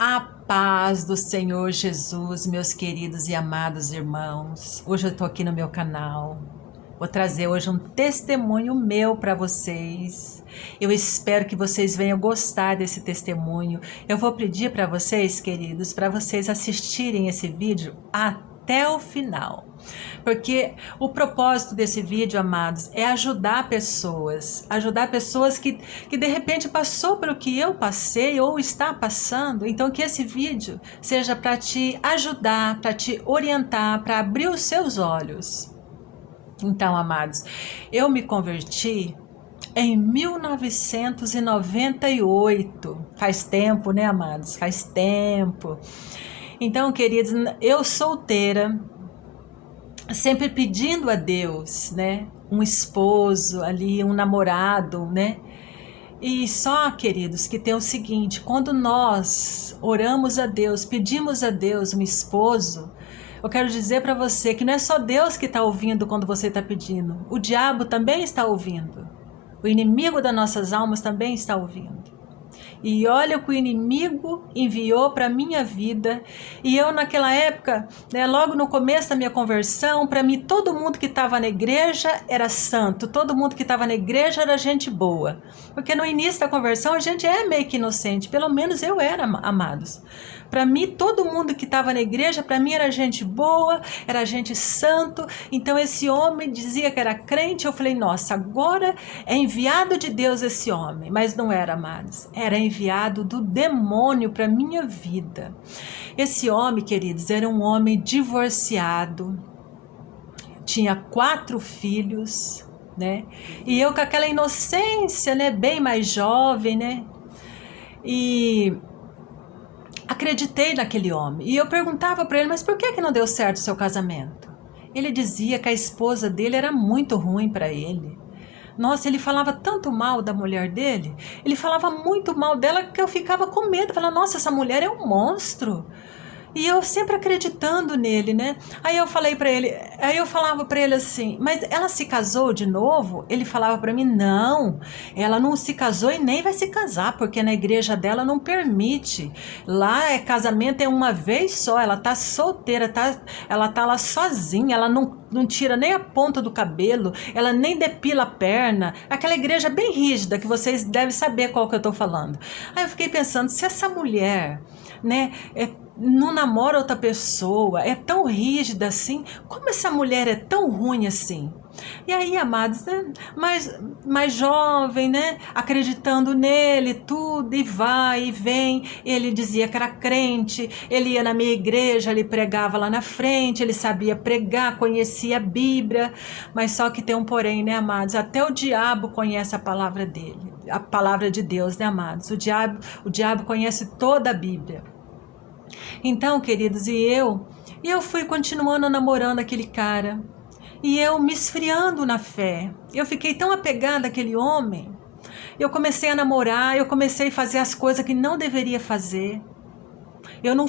A paz do Senhor Jesus, meus queridos e amados irmãos. Hoje eu estou aqui no meu canal. Vou trazer hoje um testemunho meu para vocês. Eu espero que vocês venham gostar desse testemunho. Eu vou pedir para vocês, queridos, para vocês assistirem esse vídeo até o final. Porque o propósito desse vídeo, amados, é ajudar pessoas que de repente passou pelo que eu passei ou está passando. Então que esse vídeo seja para te ajudar, para te orientar, para abrir os seus olhos. Então, amados, eu me converti em 1998. Faz tempo, né, amados? Faz tempo. Então, queridos, eu solteira, sempre pedindo a Deus, né, um esposo ali, um namorado, né? E só, queridos, que tem o seguinte: quando nós oramos a Deus, pedimos a Deus um esposo, eu quero dizer para você que não é só Deus que está ouvindo quando você está pedindo, o diabo também está ouvindo, o inimigo das nossas almas também está ouvindo. E olha o que o inimigo enviou para minha vida. E eu naquela época, né, logo no começo da minha conversão, para mim todo mundo que estava na igreja era santo, todo mundo que estava na igreja era gente boa. Porque no início da conversão a gente é meio que inocente, pelo menos eu era, amados. Para mim, todo mundo que estava na igreja, para mim era gente boa, era gente santo. Então esse homem dizia que era crente, eu falei, nossa, agora é enviado de Deus esse homem. Mas não era, amados, era enviado do demônio para minha vida. Esse homem, queridos, era um homem divorciado, tinha 4 filhos, né? E eu com aquela inocência, né, bem mais jovem, né? E acreditei naquele homem. E eu perguntava para ele, mas por que não deu certo o seu casamento? Ele dizia que a esposa dele era muito ruim para ele. Nossa, ele falava tanto mal da mulher dele, ele falava muito mal dela que eu ficava com medo. Falava, nossa, essa mulher é um monstro. E eu sempre acreditando nele, né? Aí eu falava para ele assim, mas ela se casou de novo? Ele falava para mim, não, ela não se casou e nem vai se casar, porque na igreja dela não permite. Lá casamento é uma vez só, ela tá solteira, ela tá lá sozinha, ela não tira nem a ponta do cabelo, ela nem depila a perna. Aquela igreja bem rígida, que vocês devem saber qual que eu tô falando. Aí eu fiquei pensando, se essa mulher, né, não namora outra pessoa, é tão rígida assim, como essa mulher é tão ruim assim? E aí, amados, né, mais jovem, né, acreditando nele, tudo, e vai e vem. Ele dizia que era crente, ele ia na minha igreja, ele pregava lá na frente, ele sabia pregar, conhecia a Bíblia, mas só que tem um porém, né, amados? Até o diabo conhece a palavra dele, a palavra de Deus, né, amados? O diabo conhece toda a Bíblia. Então, queridos, e eu fui continuando namorando aquele cara, e eu me esfriando na fé. Eu fiquei tão apegada àquele homem. Eu comecei a namorar, eu comecei a fazer as coisas que não deveria fazer. Eu não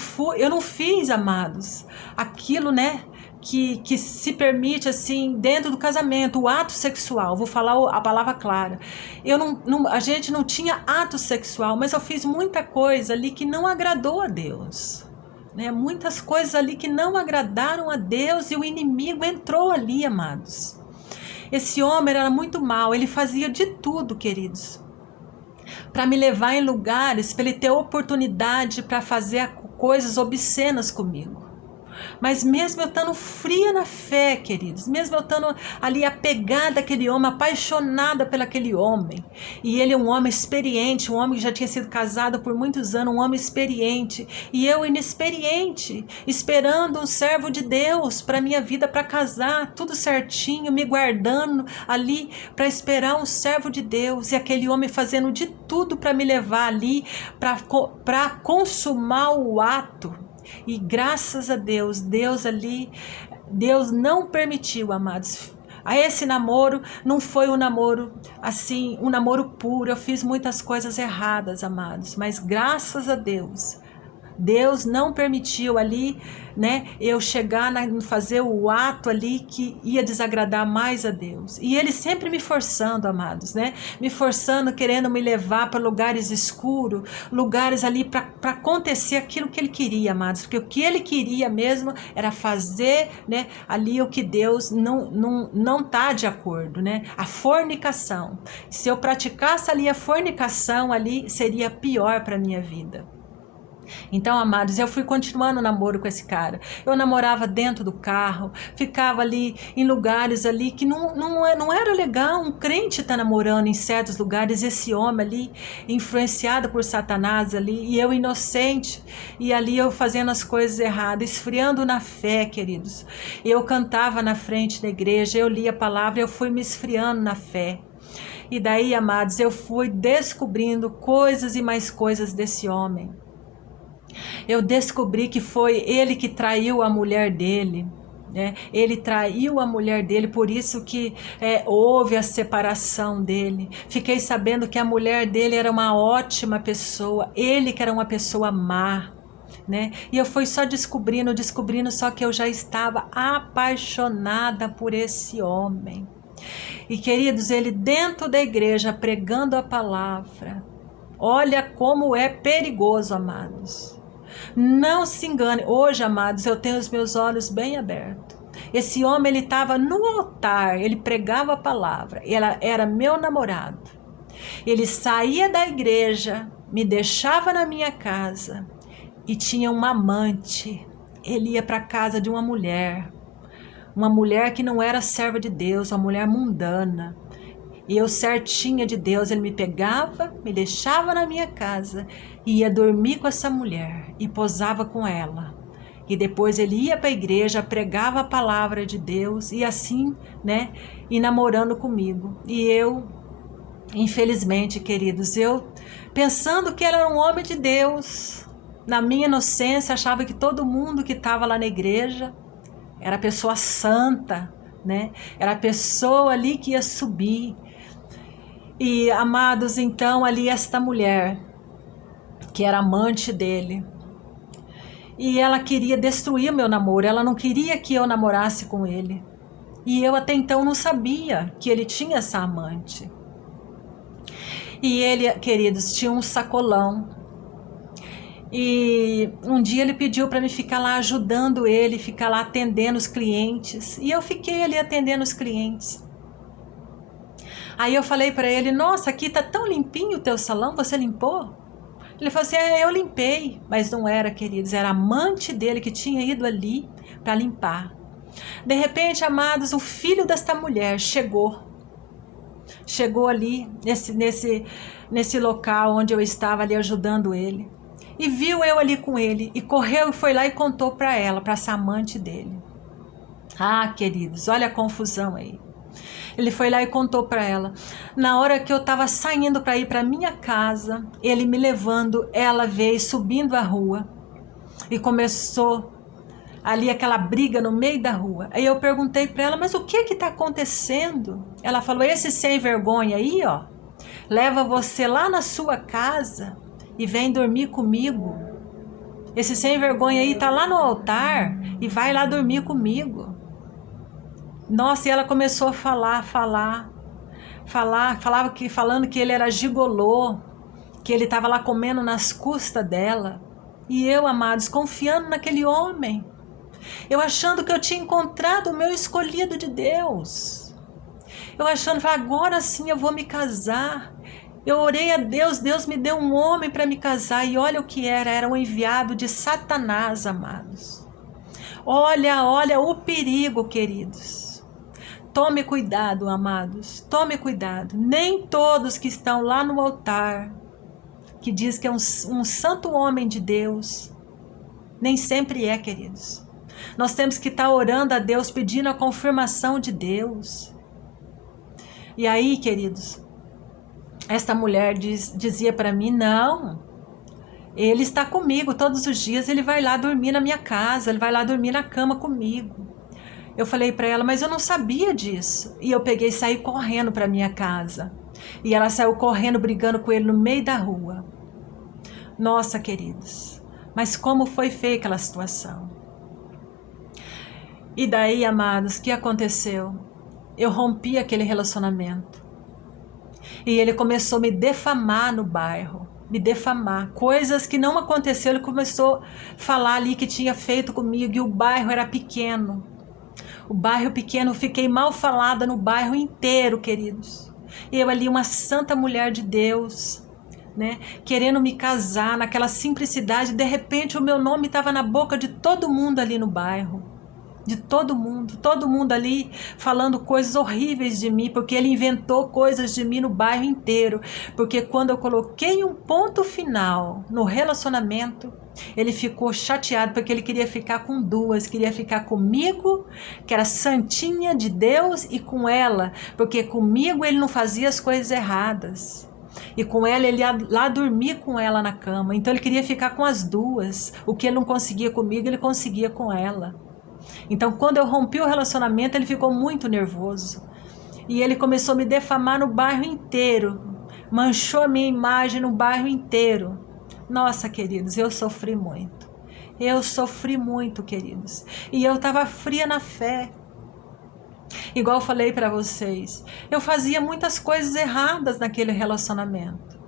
fiz, amados, aquilo, né, que se permite assim dentro do casamento, o ato sexual. Vou falar a palavra clara. A gente não tinha ato sexual, mas eu fiz muita coisa ali que não agradou a Deus. Né? Muitas coisas ali que não agradaram a Deus, e o inimigo entrou ali, amados. Esse homem era muito mau, ele fazia de tudo, queridos, para me levar em lugares, para ele ter oportunidade para fazer coisas obscenas comigo. Mas mesmo eu estando fria na fé, queridos, mesmo eu estando ali apegada àquele homem, apaixonada por aquele homem, e ele é um homem experiente, um homem que já tinha sido casado por muitos anos, um homem experiente, e eu inexperiente, esperando um servo de Deus para minha vida, para casar, tudo certinho, me guardando ali para esperar um servo de Deus, e aquele homem fazendo de tudo para me levar ali, para consumar o ato. E graças a Deus, Deus não permitiu, amados. A esse namoro não foi um namoro assim, um namoro puro. Eu fiz muitas coisas erradas, amados, mas graças a Deus, Deus não permitiu ali, né, eu chegar fazer o ato ali que ia desagradar mais a Deus. E Ele sempre me forçando, amados, né, me forçando, querendo me levar para lugares escuros, lugares ali para acontecer aquilo que Ele queria, amados, porque o que Ele queria mesmo era fazer, né, ali o que Deus não tá de acordo, né, a fornicação. Se eu praticasse ali a fornicação ali, seria pior para minha vida. Então, amados, eu fui continuando o namoro com esse cara. Eu namorava dentro do carro, ficava ali em lugares ali que não era legal um crente estar namorando em certos lugares, esse homem ali, influenciado por Satanás ali, e eu inocente, e ali eu fazendo as coisas erradas, esfriando na fé, queridos. Eu cantava na frente da igreja, eu lia a palavra, eu fui me esfriando na fé. E daí, amados, eu fui descobrindo coisas e mais coisas desse homem. Eu descobri que foi ele que traiu a mulher dele, né? Ele traiu a mulher dele, por isso que houve a separação dele. Fiquei sabendo que a mulher dele era uma ótima pessoa, ele que era uma pessoa má, né? E eu fui só descobrindo, só que eu já estava apaixonada por esse homem. E queridos, ele dentro da igreja pregando a palavra. Olha como é perigoso, amados. Não se engane. Hoje, amados, eu tenho os meus olhos bem abertos. Esse homem, ele estava no altar, ele pregava a palavra, era meu namorado. Ele saía da igreja, me deixava na minha casa e tinha uma amante. Ele ia para a casa de uma mulher que não era serva de Deus, uma mulher mundana. E eu, certinha de Deus, ele me pegava, me deixava na minha casa e ia dormir com essa mulher e posava com ela. E depois ele ia para a igreja, pregava a palavra de Deus e assim, né, e namorando comigo. E eu, infelizmente, queridos, eu pensando que ele era um homem de Deus, na minha inocência, achava que todo mundo que estava lá na igreja era pessoa santa, né? Era a pessoa ali que ia subir. E, amados, então ali esta mulher, que era amante dele, e ela queria destruir meu namoro, ela não queria que eu namorasse com ele. E eu até então não sabia que ele tinha essa amante. E ele, queridos, tinha um sacolão. E um dia ele pediu para mim ficar lá ajudando ele, ficar lá atendendo os clientes. E eu fiquei ali atendendo os clientes. Aí eu falei para ele, nossa, aqui tá tão limpinho o teu salão, você limpou? Ele falou assim, eu limpei, mas não era, queridos, era a amante dele que tinha ido ali para limpar. De repente, amados, o filho desta mulher chegou ali nesse local onde eu estava ali ajudando ele, e viu eu ali com ele, e correu e foi lá e contou para ela, para essa amante dele. Ah, queridos, olha a confusão aí. Ele foi lá e contou para ela. Na hora que eu estava saindo para ir para minha casa, ele me levando, ela veio subindo a rua e começou ali aquela briga no meio da rua. Aí eu perguntei para ela, mas o que está acontecendo? Ela falou, esse sem vergonha aí, ó, leva você lá na sua casa e vem dormir comigo. Esse sem vergonha aí tá lá no altar e vai lá dormir comigo. Nossa, e ela começou a falando que ele era gigolô, que ele estava lá comendo nas custas dela. E eu, amados, confiando naquele homem, eu achando que eu tinha encontrado o meu escolhido de Deus, eu achando, agora sim eu vou me casar. Eu orei a Deus, Deus me deu um homem para me casar, e olha o que era um enviado de Satanás, amados. Olha o perigo, queridos. Tome cuidado, amados, tome cuidado. Nem todos que estão lá no altar, que diz que é um santo homem de Deus, nem sempre é, queridos. Nós temos que estar orando a Deus, pedindo a confirmação de Deus. E aí, queridos, esta mulher dizia para mim, não, ele está comigo todos os dias, ele vai lá dormir na minha casa, ele vai lá dormir na cama comigo. Eu falei para ela, mas eu não sabia disso. E eu peguei e saí correndo para minha casa. E ela saiu correndo, brigando com ele no meio da rua. Nossa, queridos, Mas como foi feia aquela situação. E daí, amados, o que aconteceu? Eu rompi aquele relacionamento. E ele começou a me defamar no bairro. Me defamar. Coisas que não aconteceram. Ele começou a falar ali que tinha feito comigo. E o bairro era pequeno. O bairro pequeno, eu fiquei mal falada no bairro inteiro, queridos. Eu ali, uma santa mulher de Deus, né, querendo me casar, naquela simplicidade. De repente o meu nome estava na boca de todo mundo ali no bairro. De todo mundo ali falando coisas horríveis de mim, porque ele inventou coisas de mim no bairro inteiro. Porque quando eu coloquei um ponto final no relacionamento, ele ficou chateado, porque ele queria ficar com duas, queria ficar comigo, que era santinha de Deus, e com ela, porque comigo ele não fazia as coisas erradas. E com ela, ele ia lá dormir com ela na cama. Então ele queria ficar com as duas. O que ele não conseguia comigo, ele conseguia com ela. Então, quando eu rompi o relacionamento, ele ficou muito nervoso. E ele começou a me defamar no bairro inteiro. Manchou a minha imagem no bairro inteiro. Nossa, queridos, eu sofri muito. Eu sofri muito, queridos. E eu estava fria na fé. Igual eu falei para vocês, eu fazia muitas coisas erradas naquele relacionamento.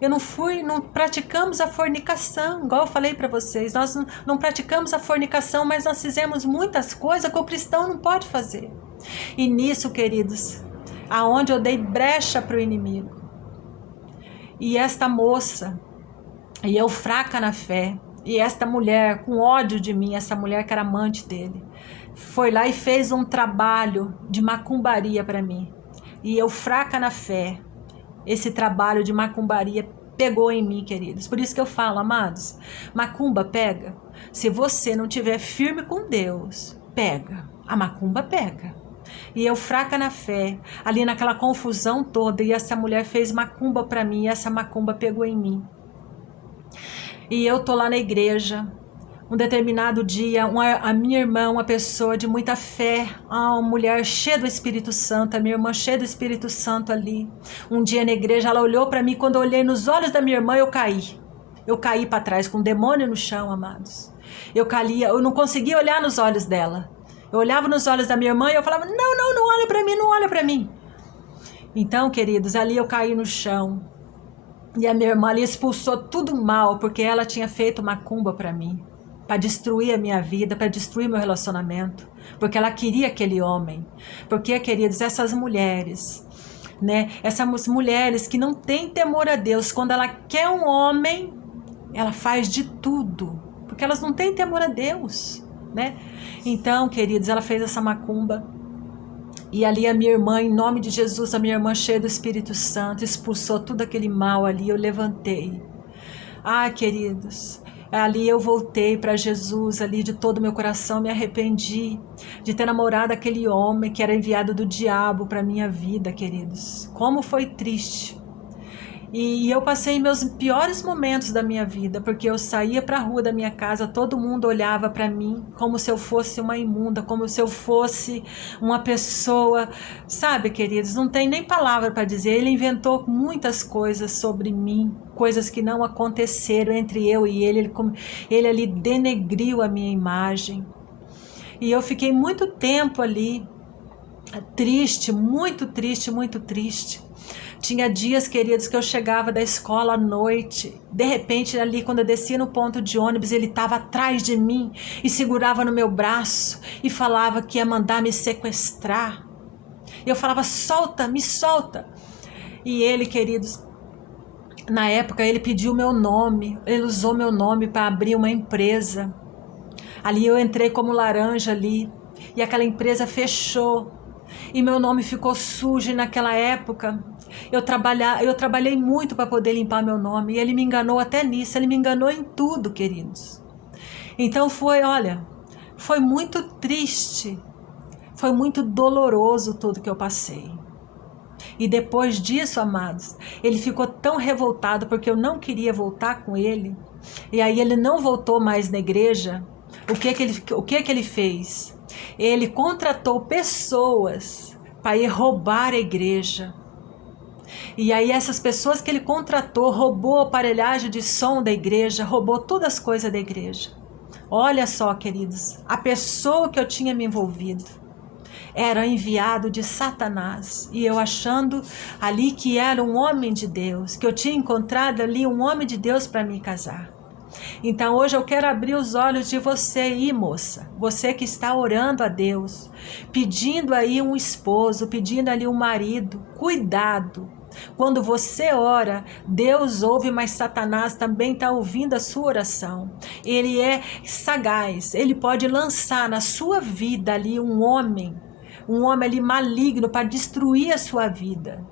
Eu não praticamos a fornicação, igual eu falei para vocês. Nós não praticamos a fornicação, mas nós fizemos muitas coisas que o cristão não pode fazer. E nisso, queridos, aonde eu dei brecha para o inimigo. E esta moça, e eu fraca na fé, e esta mulher com ódio de mim, essa mulher que era amante dele, foi lá e fez um trabalho de macumbaria para mim. E eu fraca na fé, esse trabalho de macumbaria pegou em mim, queridos. Por isso que eu falo, amados, macumba pega. Se você não tiver firme com Deus, pega. A macumba pega. E eu fraca na fé, ali naquela confusão toda, e essa mulher fez macumba para mim, e essa macumba pegou em mim. E eu tô lá na igreja, um determinado dia, a minha irmã, uma pessoa de muita fé, uma mulher cheia do Espírito Santo, a minha irmã cheia do Espírito Santo ali. Um dia na igreja, ela olhou para mim, quando eu olhei nos olhos da minha irmã, eu caí. Eu caí para trás, com um demônio no chão, amados. Eu não conseguia olhar nos olhos dela. Eu olhava nos olhos da minha irmã e eu falava, não olha para mim, não olha para mim. Então, queridos, ali eu caí no chão. E a minha irmã ali expulsou tudo mal, porque ela tinha feito macumba para mim. Para destruir a minha vida, para destruir meu relacionamento, porque ela queria aquele homem. Porque, queridos, essas mulheres, né, essas mulheres que não têm temor a Deus, quando ela quer um homem, ela faz de tudo, porque elas não têm temor a Deus, né? Então, queridos, ela fez essa macumba. E ali a minha irmã, em nome de Jesus, a minha irmã cheia do Espírito Santo, expulsou tudo aquele mal ali, eu levantei. Ah, queridos, ali eu voltei para Jesus, ali de todo o meu coração, me arrependi de ter namorado aquele homem que era enviado do diabo para minha vida, queridos. Como foi triste. E eu passei meus piores momentos da minha vida, porque eu saía para a rua da minha casa, todo mundo olhava para mim como se eu fosse uma imunda, como se eu fosse uma pessoa, sabe, queridos, não tem nem palavra para dizer. Ele inventou muitas coisas sobre mim, coisas que não aconteceram entre eu e ele ali denegriu a minha imagem. E eu fiquei muito tempo ali, triste, muito triste, muito triste. Tinha dias, queridos, que eu chegava da escola à noite, de repente ali quando eu descia no ponto de ônibus, ele estava atrás de mim e segurava no meu braço e falava que ia mandar me sequestrar. Eu falava, solta, me solta. E ele, queridos, na época ele pediu meu nome, ele usou meu nome para abrir uma empresa. Ali eu entrei como laranja ali e aquela empresa fechou. E meu nome ficou sujo. E naquela época eu trabalhei muito para poder limpar meu nome. E ele me enganou até nisso. Ele me enganou em tudo, queridos. Então foi muito triste. Foi muito doloroso tudo que eu passei. E depois disso, amados, ele ficou tão revoltado porque eu não queria voltar com ele. E aí ele não voltou mais na igreja. O que ele fez? Ele contratou pessoas para ir roubar a igreja. E aí essas pessoas que ele contratou, roubou a aparelhagem de som da igreja, roubou todas as coisas da igreja. Olha só, queridos, a pessoa que eu tinha me envolvido era enviado de Satanás, e eu achando ali que era um homem de Deus, que eu tinha encontrado ali um homem de Deus para me casar. Então hoje eu quero abrir os olhos de você aí, moça, você que está orando a Deus, pedindo aí um esposo, pedindo ali um marido. Cuidado. Quando você ora, Deus ouve, mas Satanás também está ouvindo a sua oração. Ele é sagaz, ele pode lançar na sua vida ali um homem ali maligno para destruir a sua vida.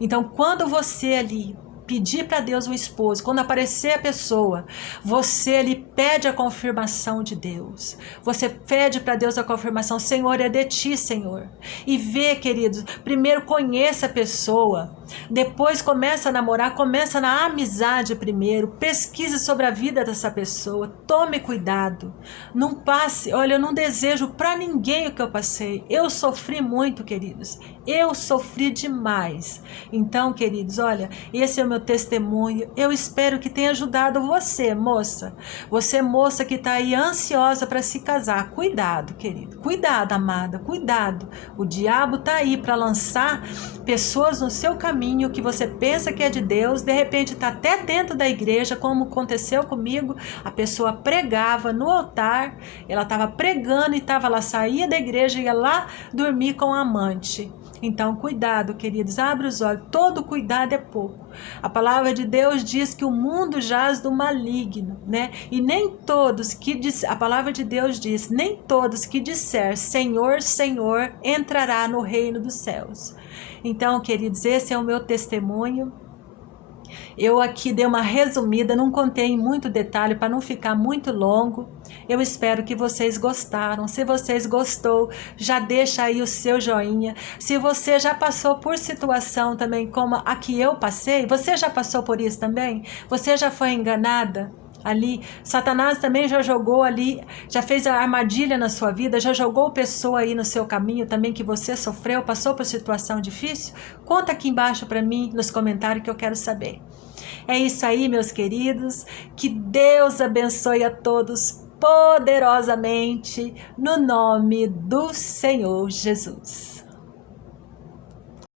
Então, quando você ali pedir para Deus um esposo, quando aparecer a pessoa, você ali pede a confirmação de Deus. Você pede para Deus a confirmação, Senhor, é de ti, Senhor. E vê, queridos, primeiro conheça a pessoa, depois começa a namorar, começa na amizade primeiro, pesquise sobre a vida dessa pessoa, tome cuidado. Não passe, olha, eu não desejo para ninguém o que eu passei. Eu sofri muito, queridos. Eu sofri demais. Então, queridos, olha, esse é o meu testemunho. Eu espero que tenha ajudado você, moça. Você, moça, que está aí ansiosa para se casar. Cuidado, querido. Cuidado, amada. Cuidado. O diabo está aí para lançar pessoas no seu caminho que você pensa que é de Deus. De repente está até dentro da igreja, como aconteceu comigo. A pessoa pregava no altar. Ela estava pregando e estava lá, saía da igreja e ia lá dormir com o amante. Então, cuidado, queridos, abre os olhos, todo cuidado é pouco. A palavra de Deus diz que o mundo jaz do maligno, né? E nem todos que a palavra de Deus diz, nem todos que disser Senhor, Senhor, entrará no reino dos céus. Então, queridos, esse é o meu testemunho. Eu aqui dei uma resumida, não contei em muito detalhe para não ficar muito longo. Eu espero que vocês gostaram. Se vocês gostou, já deixa aí o seu joinha. Se você já passou por situação também como a que eu passei, você já passou por isso também? Você já foi enganada? Ali, Satanás também já jogou ali, já fez a armadilha na sua vida, já jogou pessoa aí no seu caminho também que você sofreu, passou por situação difícil? Conta aqui embaixo para mim nos comentários que eu quero saber. É isso aí, meus queridos, que Deus abençoe a todos poderosamente no nome do Senhor Jesus.